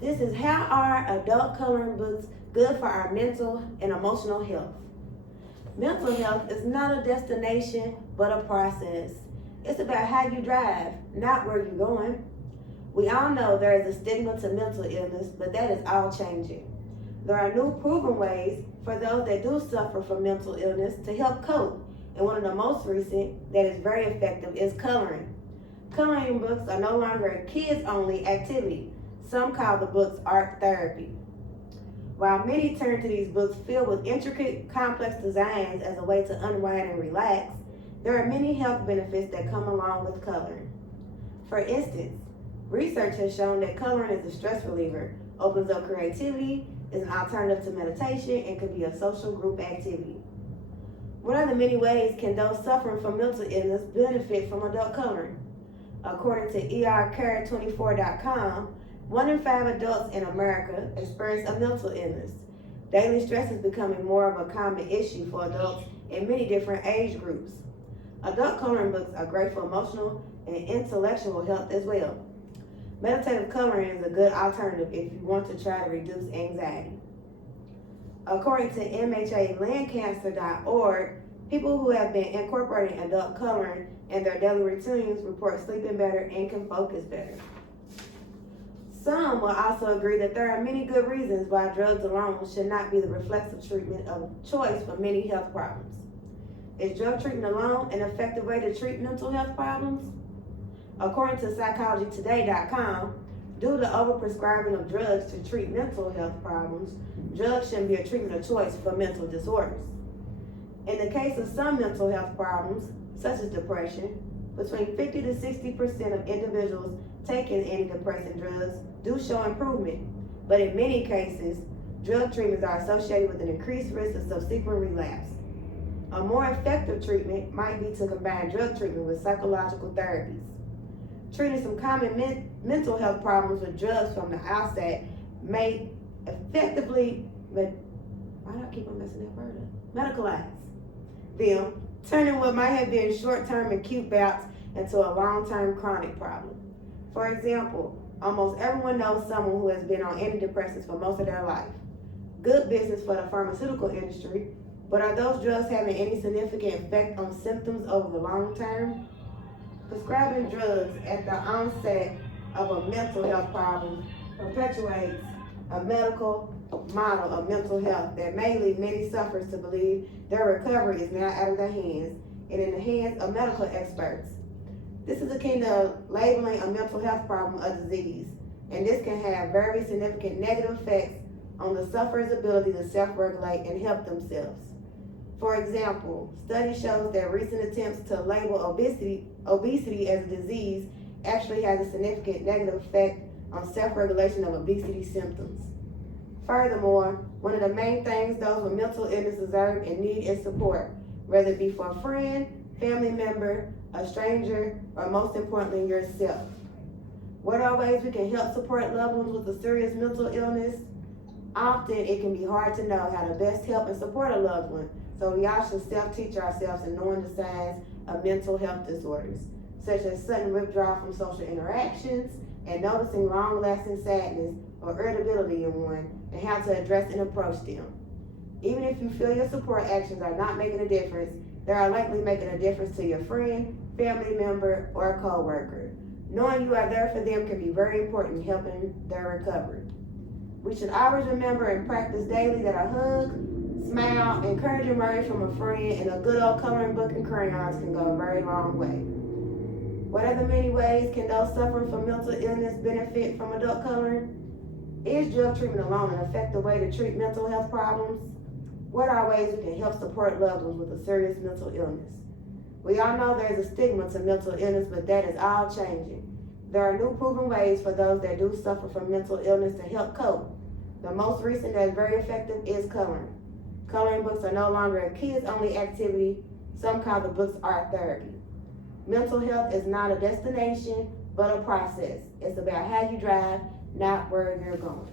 This is how are adult coloring books good for our mental and emotional health. Mental health is not a destination, but a process. It's about how you drive, not where you're going. We all know there is a stigma to mental illness, but that is all changing. There are new proven ways for those that do suffer from mental illness to help cope, and one of the most recent that is very effective is coloring. Coloring books are no longer a kids-only activity. Some call the books art therapy. While many turn to these books filled with intricate, complex designs as a way to unwind and relax, there are many health benefits that come along with coloring. For instance, research has shown that coloring is a stress reliever, opens up creativity, is an alternative to meditation, and can be a social group activity. What are the many ways can those suffering from mental illness benefit from adult coloring? According to ERCare24.com, 1 in 5 adults in America experience a mental illness. Daily stress is becoming more of a common issue for adults in many different age groups. Adult coloring books are great for emotional and intellectual health as well. Meditative coloring is a good alternative if you want to try to reduce anxiety. According to MHALandcancer.org, people who have been incorporating adult coloring in their daily routines report sleeping better and can focus better. Some will also agree that there are many good reasons why drugs alone should not be the reflexive treatment of choice for many health problems. Is drug treatment alone an effective way to treat mental health problems? According to PsychologyToday.com, due to overprescribing of drugs to treat mental health problems, drugs shouldn't be a treatment of choice for mental disorders. In the case of some mental health problems, such as depression, between 50 to 60% of individuals taking antidepressant drugs do show improvement, but in many cases, drug treatments are associated with an increased risk of subsequent relapse. A more effective treatment might be to combine drug treatment with psychological therapies. Treating some common mental health problems with drugs from the outset may effectively medicalize them, turning what might have been short-term acute bouts into a long-term chronic problem. For example, almost everyone knows someone who has been on antidepressants for most of their life. Good business for the pharmaceutical industry, but are those drugs having any significant effect on symptoms over the long term? Prescribing drugs at the onset of a mental health problem perpetuates a medical model of mental health that may lead many sufferers to believe their recovery is now out of their hands and in the hands of medical experts. This is akin to labeling a mental health problem a disease, and this can have very significant negative effects on the sufferer's ability to self-regulate and help themselves. For example, study shows that recent attempts to label obesity as a disease actually has a significant negative effect on self-regulation of obesity symptoms. Furthermore, one of the main things those with mental illness deserve and need is support, whether it be for a friend, family member, a stranger, or most importantly, yourself. What are ways we can help support loved ones with a serious mental illness? Often it can be hard to know how to best help and support a loved one, so we all should self-teach ourselves in knowing the signs of mental health disorders, such as sudden withdrawal from social interactions and noticing long-lasting sadness or irritability in one, and how to address and approach them. Even if you feel your support actions are not making a difference, they are likely making a difference to your friend, family member, or co-worker. Knowing you are there for them can be very important in helping their recovery. We should always remember and practice daily that a hug, smile, encouraging words from a friend, and a good old coloring book and crayons can go a very long way. What other many ways can those suffering from mental illness benefit from adult coloring? Is drug treatment alone an effective way to treat mental health problems? What are ways we can help support loved ones with a serious mental illness? We all know there is a stigma to mental illness, but that is all changing. There are new proven ways for those that do suffer from mental illness to help cope. The most recent that is very effective is coloring. Coloring books are no longer a kids-only activity. Some call the books art therapy. Mental health is not a destination, but a process. It's about how you drive, not where you're going.